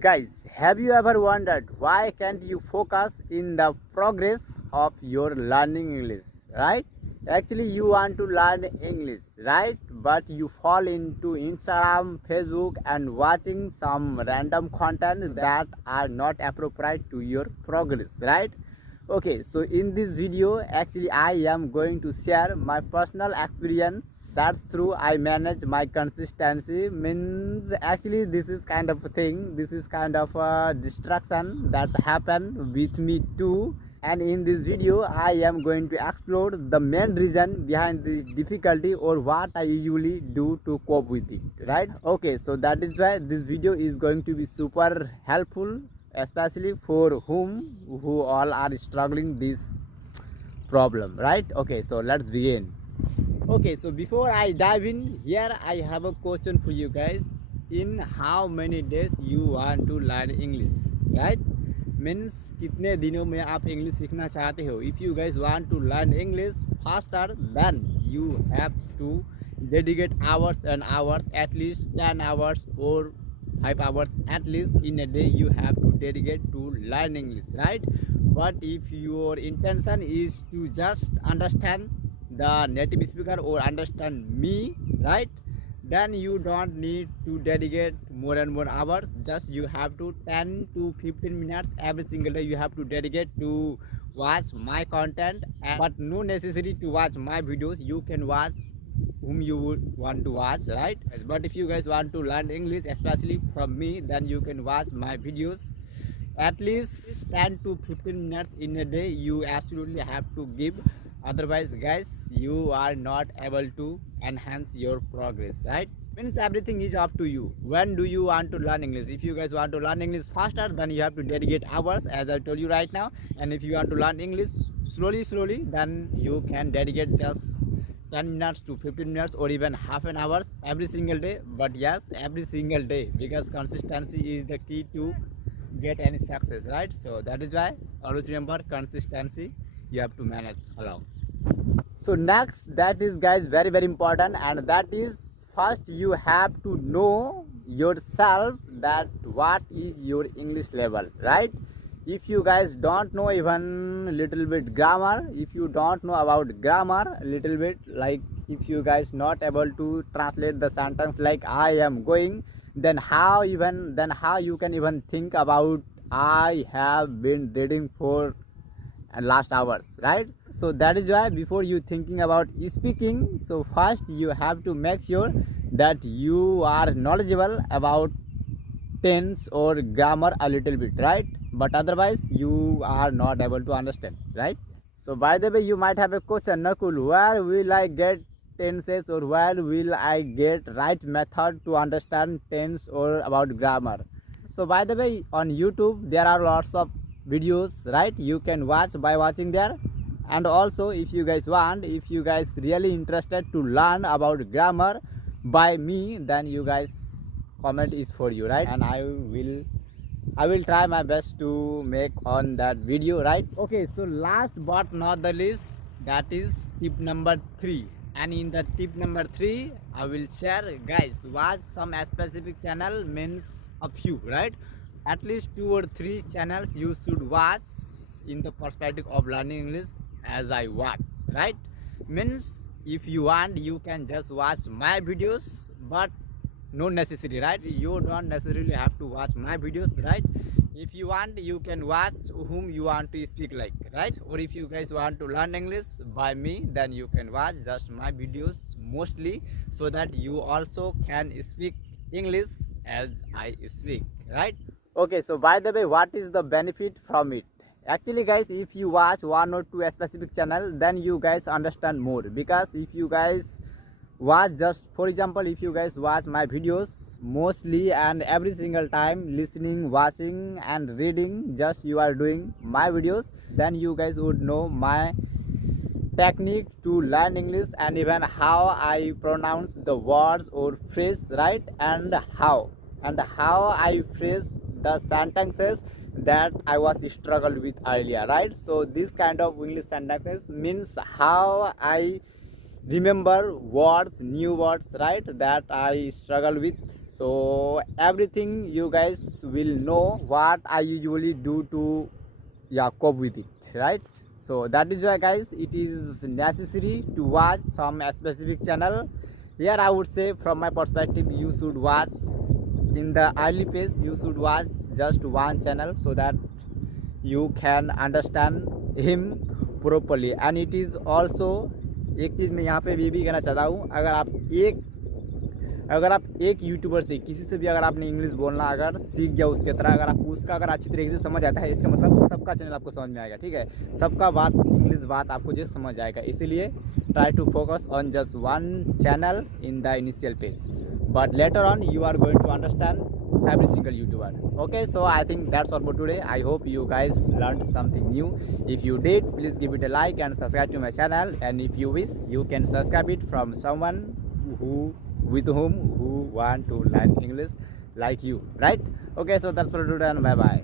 Guys, have you ever wondered why can't you focus in the progress of your learning English, right? Actually, you want to learn English, right? But you fall into Instagram, Facebook, and watching some random content that are not appropriate to your progress, right? Okay, so in this video, actually, I am going to share my personal experience. That's true. I manage my consistency. Means actually, this is kind of a thing. This is kind of a distraction that's happened with me too. And in this video, I am going to explore the main reason behind this difficulty or what I usually do to cope with it. Right? Okay, so that is why this video is going to be super helpful, especially for who all are struggling this problem, right? Okay, so let's begin. Okay, so before I dive in, here I have a question for you guys. In how many days you want to learn English, right? Means कितने दिनों में आप English सीखना चाहते हो? If you guys want to learn English faster, then you have to dedicate hours and hours, at least 10 hours or 5 hours at least in a day you have to dedicate to learn English, right? But if your intention is to just understand the native speaker or understand me, right, then you don't need to dedicate more and more hours. Just you have to 10 to 15 minutes every single day you have to dedicate to watch my content. But no necessary to watch my videos. You can watch whom you would want to watch, right? But if you guys want to learn English, especially from me, then you can watch my videos at least 10 to 15 minutes in a day. You absolutely have to give, otherwise guys you are not able to enhance your progress, right? Means everything is up to you. When do you want to learn English? If you guys want to learn English faster, then you have to dedicate hours as I told you right now. And if you want to learn English slowly, then you can dedicate just 10 minutes to 15 minutes or even half an hour every single day. But yes, every single day, because consistency is the key to get any success, right? So that is why always remember, consistency you have to manage along. So next, that is guys very important, and that is first you have to know yourself that what is your English level, right? If you guys don't know even little bit grammar, if you don't know about grammar little bit, like if you guys not able to translate the sentence like I am going, then how you can even think about I have been reading for last hours, right? So that is why before you thinking about speaking, so first you have to make sure that you are knowledgeable about tense or grammar a little bit, right? But otherwise you are not able to understand, right? So by the way, you might have a question, Nakul, where will I get tenses or where will I get right method to understand tense or about grammar? So by the way, on YouTube there are lots of videos, right? You can watch by watching there. And also if you guys really interested to learn about grammar by me, then you guys comment is for you, right? And I will try my best to make on that video, right? Okay, so last but not the least, that is tip number 3. And in the tip number 3, I will share, guys, watch some specific channel, means a few, right? At least 2 or 3 channels you should watch in the perspective of learning English as I watch, right? Means if you want, you can just watch my videos, but no necessary, right? You don't necessarily have to watch my videos, right? If you want, you can watch whom you want to speak like, right? Or if you guys want to learn English by me, then you can watch just my videos mostly, so that you also can speak English as I speak, right? Okay, so by the way, what is the benefit from it? Actually guys, if you watch 1 or 2 specific channel, then you guys understand more. Because if you guys watch, just for example, if you guys watch my videos mostly and every single time listening, watching and reading, just you are doing my videos, then you guys would know my technique to learn English and even how I pronounce the words or phrase, right? And how I phrase the sentences that I was struggled with earlier, right? So this kind of English sentences means how I remember words, new words, right, that I struggle with. So everything you guys will know what I usually do to cope with it, right? So that is why guys it is necessary to watch some specific channel. Here I would say from my perspective you should watch in the early phase, you should watch just one channel so that you can understand him properly. And it is also एक चीज़ मैं यहाँ पे ये भी कहना चाहता हूँ, अगर आप एक यूट्यूबर से किसी से भी अगर आपने इंग्लिश बोलना अगर सीख गया उसके तरह, अगर आपको उसका अगर अच्छी तरीके से समझ आता है, इसका मतलब सबका चैनल आपको समझ में आएगा, ठीक है, सबका बात इंग्लिश बात आपको जो समझ आएगा. इसीलिए try to focus on just one channel in the initial page, but later on you are going to understand every single YouTuber. Okay, so I think that's all for today. I hope you guys learned something new. If you did, please give it a like and subscribe to my channel, and if you wish you can subscribe it from someone with whom who want to learn English like you, right? Okay, so that's for today and bye bye.